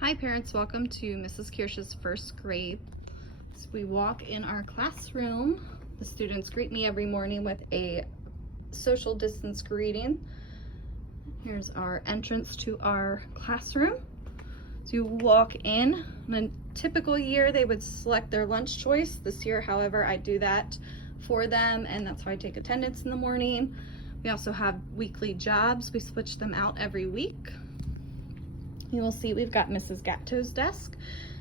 Hi parents, welcome to Mrs. Kirsch's first grade. So we walk in our classroom. The students greet me every morning with a social distance greeting. Here's our entrance to our classroom. So you walk in a typical year, they would select their lunch choice. This year, however, I do that for them, and that's why I take attendance in the morning. We also have weekly jobs. We switch them out every week. You will see we've got Mrs. Gatto's desk.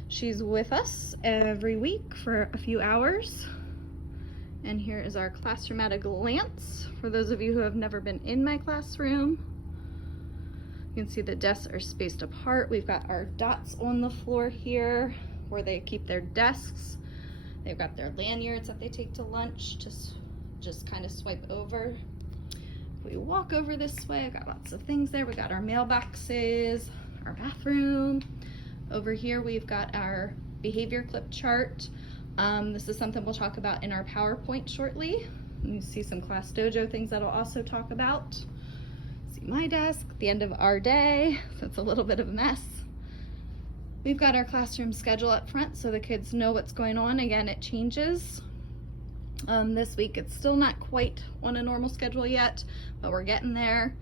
She's with us every week for a few hours. And here is our classroom at a glance. For those of you who have never been in my classroom, you can see the desks are spaced apart. We've got our dots on the floor here where they keep their desks. They've got their lanyards that they take to lunch to just kind of swipe over. If we walk over this way, I've got lots of things there. We got our mailboxes, our bathroom. Over here we've got our behavior clip chart. This is something we'll talk about in our PowerPoint shortly. You see some Class Dojo things that I'll also talk about. See my desk at the end of our day, so it's a little bit of a mess. We've got our classroom schedule up front so the kids know what's going on. Again, it changes. This week it's still not quite on a normal schedule yet, but we're getting there.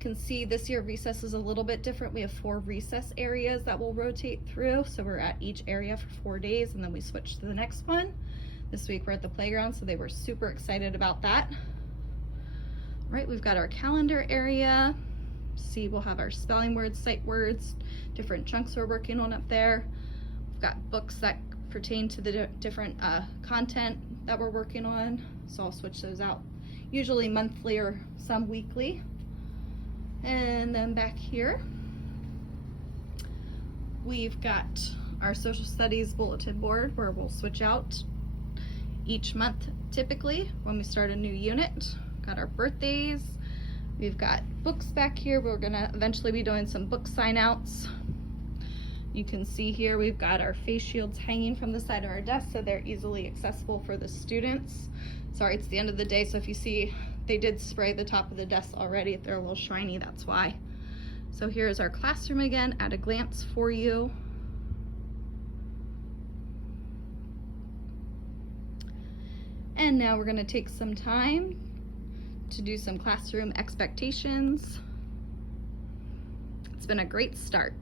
Can see this year recess is a little bit different. We have 4 recess areas that we'll rotate through, so we're at each area for 4 days and then we switch to the next one. This week we're at the playground, so they were super excited about that. Right, we've got our calendar area. See, we'll have our spelling words, sight words, different chunks we're working on up there. We've got books that pertain to the different content that we're working on, so I'll switch those out usually monthly or some weekly. And then back here, we've got our social studies bulletin board where we'll switch out each month typically when we start a new unit. Got our birthdays. We've got books back here. We're gonna eventually be doing some book sign outs. You can see here we've got our face shields hanging from the side of our desk so they're easily accessible for the students. Sorry, it's the end of the day, so if you see they did spray the top of the desk already. If they're a little shiny, that's why. So here's our classroom again at a glance for you. And now we're going to take some time to do some classroom expectations. It's been a great start.